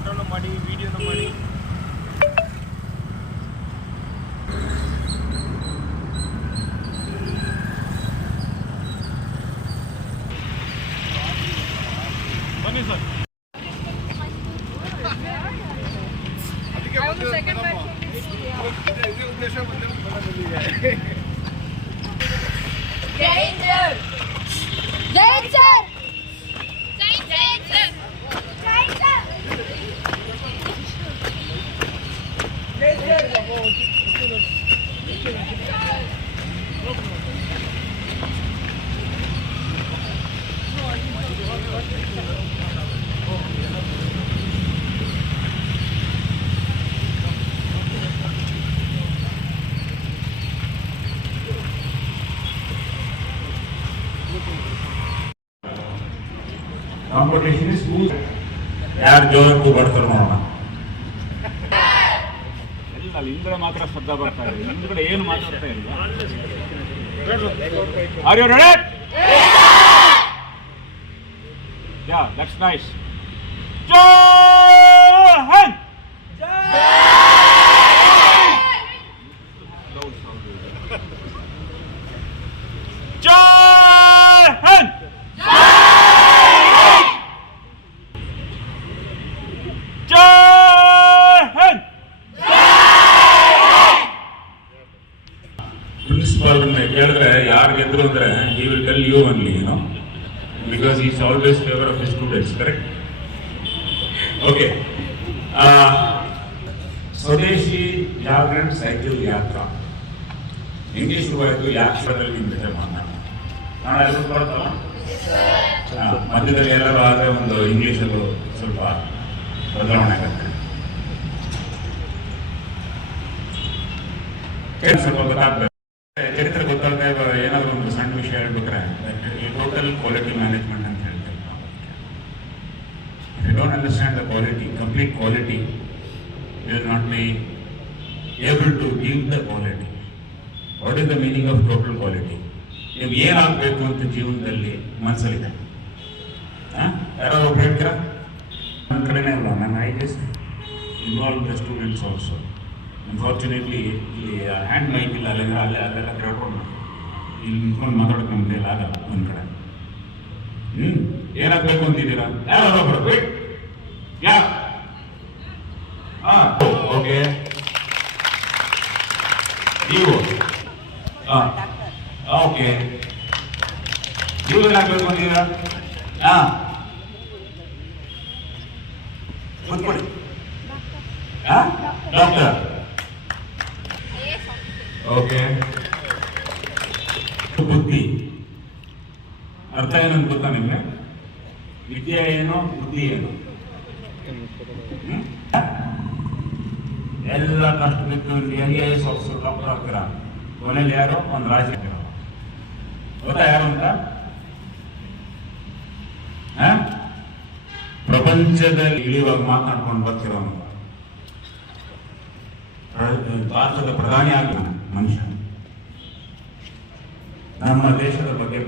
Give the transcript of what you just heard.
ಫೋಟೋನು ಮಾಡಿ, ವಿಡಿಯೋನು ಮಾಡಿ. ಬನ್ನಿ ಸರ್. ಕಾಂಪಿಟೇಷನ್ ಸ್ಕೂಲ್ ಯಾರು ಜೋರಕ್ಕೂ ಬರ್ತಾರೆ ನೋಡೋಣ. ಎಲ್ಲ ಹಿಂದೆ ಮಾತ್ರ ಶಬ್ದ ಬರ್ತಾ ಇದೆ, ಹಿಂದ್ಗಡೆ ಏನು ಮಾತಾಡ್ತಾ ಇಲ್ಲ. Are you ready? Yeah, that's nice. Jai Hind! Jai Hind! Principal ಕೇಳಿದ್ರೆ ಯಾರು ಗೆದ್ರು ಅಂದ್ರೆ he will tell you only, because he is always favor of his students, correct? Okay. ಸ್ವದೇಶಿ ಜಾಗರಣ ಸೈಕಲ್ ಯಾತ್ರಾ ಹೆಂಗೆ ಶುರುವಾಯಿತು, ಯಾಕ್ಷರದಲ್ಲಿ ನಿಮ್ಮ ಜೊತೆ ಮಾತನಾಡ ನಾನು ಎಲ್ಲರೂ ಬರುತ್ತಲ್ಲ, ಮಧ್ಯದಲ್ಲಿ ಎಲ್ಲರೂ ಆದರೆ ಒಂದು ಇಂಗ್ಲೀಷಲ್ಲೂ ಸ್ವಲ್ಪ ಬದಲಾವಣೆ ಆಗುತ್ತೆ. ಸ್ವಲ್ಪ ಗೊತ್ತಾಗ್ತದೆ, ಚರಿತ್ರೆ ಗೊತ್ತಾಗದೆ ಏನಾದರೂ ಒಂದು ಸಣ್ಣ ವಿಷಯ ಹೇಳ್ಬೇಕಾರೆ ಟೋಟಲ್ ಕ್ವಾಲಿಟಿ ಮ್ಯಾನೇಜ್ಮೆಂಟ್ ಅಂತ ಹೇಳ್ತೇವೆ. You don't understand the quality, complete quality, you will not be able to give the quality. What is the meaning of total quality? ನೀವು ಏನಾಗಬೇಕು ಅಂತ ಜೀವನದಲ್ಲಿ ಮನಸ್ಸಲ್ಲಿದೆ. ಯಾರೋ ಒಬ್ರು ಹೇಳ್ತೀರಾ, ನನ್ನ ಕಡೆನೇ ಅಲ್ಲ, ನನ್ನ I just involve the students also. Unfortunately ಇಲ್ಲಿ ಹ್ಯಾಂಡ್ ಮೈಕ್ ಇಲ್ಲ, ಅಲ್ಲೆಲ್ಲ ಕೇಳ್ಕೊಂಡು ಇಲ್ಲಿ ನಿಂತ್ಕೊಂಡು ಮಾತಾಡೋಕೆ ನಮ್ಗೆ ಇಲ್ಲ, ಆಗಲ್ಲ ಒಂದು ಕಡೆ. ಏನಾಗಬೇಕು ಅಂತಿದ್ದೀರಾ? ಯಾರು ವೇಟ್, ಯಾರು? ಓಕೆ, ನೀವು ಓಕೆ, ನೀವು ಏನಾಗಬೇಕು ಅಂತಿದ್ದೀರಾ? ಕೂತ್ಕೊಳ್ಳಿ. ಡಾಕ್ಟರ್. ಓಕೆ, ಬುದ್ಧಿ ಅರ್ಥ ಏನಂತ ಗೊತ್ತಾ ನಿಮ್ಗೆ? ವಿದ್ಯೆ ಏನು, ಬುದ್ಧಿ ಏನು? ಎಲ್ಲ ಕಷ್ಟ ಬಿದ್ದು IAS ಆಫೀಸರ್, ಡಾಕ್ಟರ್ ಆಗ್ತೀರ, ಕೊನೆಯಲ್ಲಿ ಯಾರೋ ಒಂದು ರಾಜ ಗೊತ್ತಾ ಯಾರು ಅಂತ? ಪ್ರಪಂಚದಲ್ಲಿ ಇಳಿಯುವಾಗ ಮಾತನಾಡ್ಕೊಂಡು ಬರ್ತಿರೋ ಭಾರತದ ಪ್ರಧಾನಿ ಆಗ ಮನುಷ್ಯ. ನಮ್ಮ ದೇಶದ ಬಗ್ಗೆ